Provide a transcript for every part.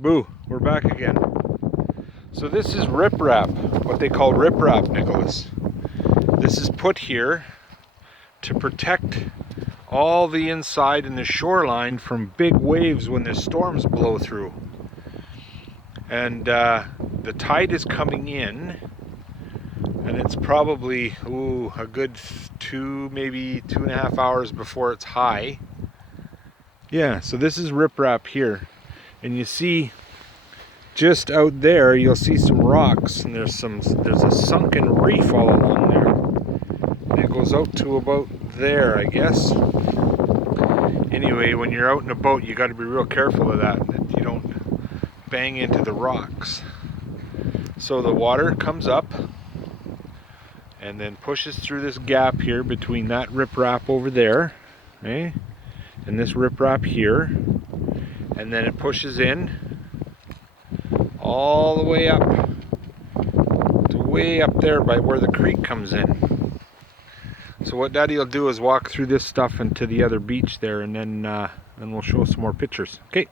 Boo, we're back again. So this is riprap, what they call riprap, Nicholas. This is put here to protect all the inside and the shoreline from big waves when the storms blow through. And the tide is coming in, and it's probably a good maybe 2.5 hours before it's high. Yeah, so this is riprap here. And you see just out there, you'll see some rocks, and there's a sunken reef all along there. And it goes out to about there, I guess. Anyway, when you're out in a boat, you got to be real careful of that you don't bang into the rocks. So the water comes up and then pushes through this gap here between that riprap over there, okay, and this riprap here, and then it pushes in all the way up to way up there by where the creek comes in. So what Daddy will do is walk through this stuff into the other beach there, and then we'll show some more pictures. Okay.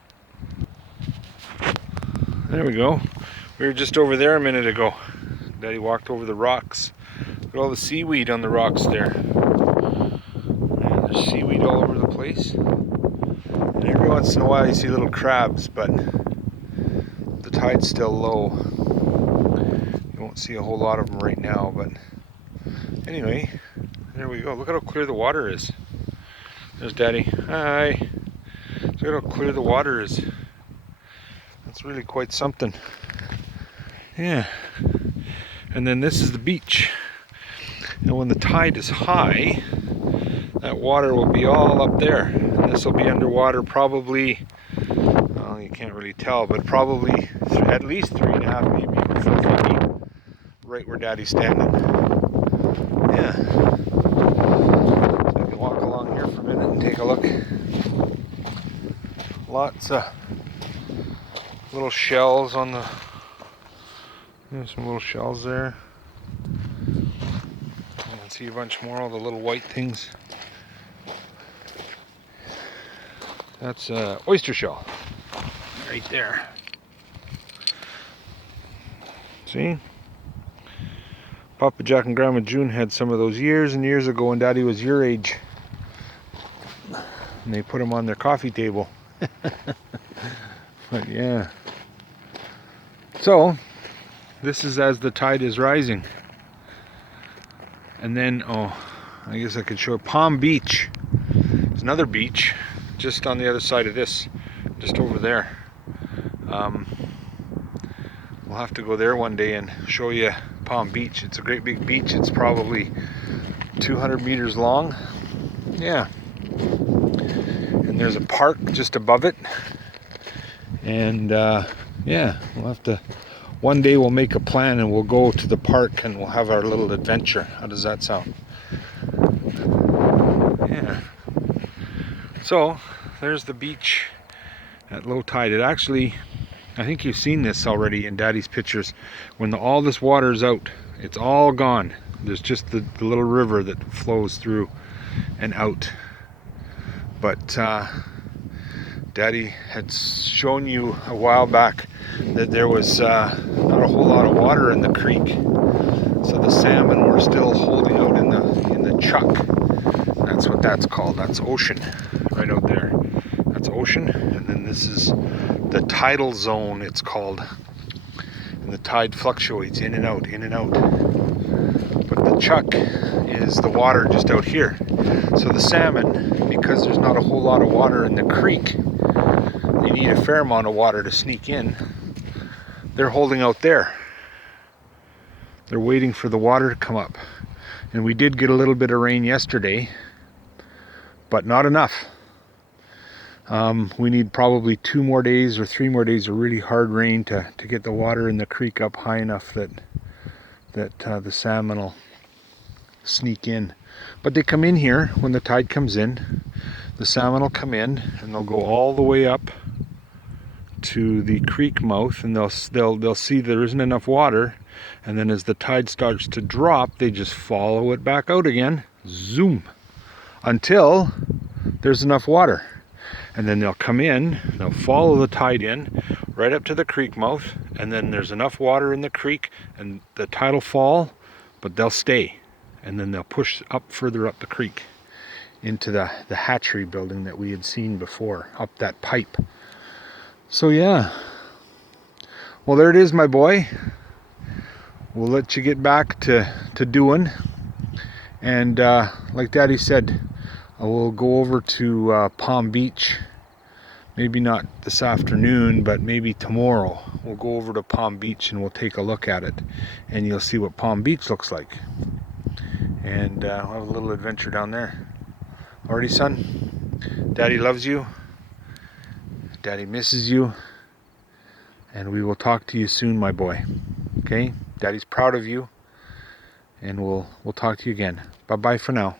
There we go. We were just over there a minute ago. Daddy walked over the rocks. Look at all the seaweed on the rocks there. And there's seaweed all over the place. And every once in a while you see little crabs, but the tide's still low. You won't see a whole lot of them right now, but anyway, there we go. Look at how clear the water is. There's Daddy. Hi. Look at how clear the water is. That's really quite something. Yeah. And then this is the beach. And when the tide is high, that water will be all up there. And this will be underwater probably, well, you can't really tell, but probably at least 3.5, maybe even 4 feet deep, right where Daddy's standing. Yeah. So I can walk along here for a minute and take a look. Lots of little shells on the, there's some little shells there. You can see a bunch more, all the little white things. That's an oyster shell right there. See? Papa Jack and Grandma June had some of those years and years ago when Daddy was your age. And they put them on their coffee table. But yeah. So, this is as the tide is rising. And then, I guess I could show Palm Beach. There's another beach just on the other side of this, just over there. We'll have to go there one day and show you Palm Beach. It's a great big beach. It's probably 200 meters long. Yeah. And there's a park just above it. And yeah, we'll have to, one day we'll make a plan and we'll go to the park and we'll have our little adventure. How does that sound? Yeah. So, there's the beach at low tide. It actually, I think you've seen this already in Daddy's pictures. When all this water is out, it's all gone. There's just the little river that flows through and out. But Daddy had shown you a while back that there was not a whole lot of water in the creek, so the salmon were still holding out in the chuck. That's what that's called. That's ocean, right out there. That's ocean, and then this is the tidal zone, it's called. And the tide fluctuates in and out, in and out. But the chuck is the water just out here. So the salmon, because there's not a whole lot of water in the creek, they need a fair amount of water to sneak in. They're holding out there. They're waiting for the water to come up. And we did get a little bit of rain yesterday, but not enough. We need probably 2 more days or 3 more days of really hard rain to get the water in the creek up high enough that the salmon will sneak in. But they come in here when the tide comes in. The salmon will come in and they'll go all the way up to the creek mouth, and they'll see there isn't enough water, and then as the tide starts to drop, they just follow it back out again, zoom, until there's enough water. And then they'll come in, they'll follow the tide in, right up to the creek mouth, and then there's enough water in the creek and the tide will fall, but they'll stay, and then they'll push up further up the creek into the hatchery building that we had seen before, up that pipe. So yeah, well, there it is, my boy. We'll let you get back to doing, and like Daddy said, I will go over to Palm Beach. Maybe not this afternoon, but maybe tomorrow. We'll go over to Palm Beach and we'll take a look at it, and you'll see what Palm Beach looks like. And we'll have a little adventure down there. Alrighty, son. Daddy loves you. Daddy misses you. And we will talk to you soon, my boy. Okay? Daddy's proud of you. And we'll talk to you again. Bye-bye for now.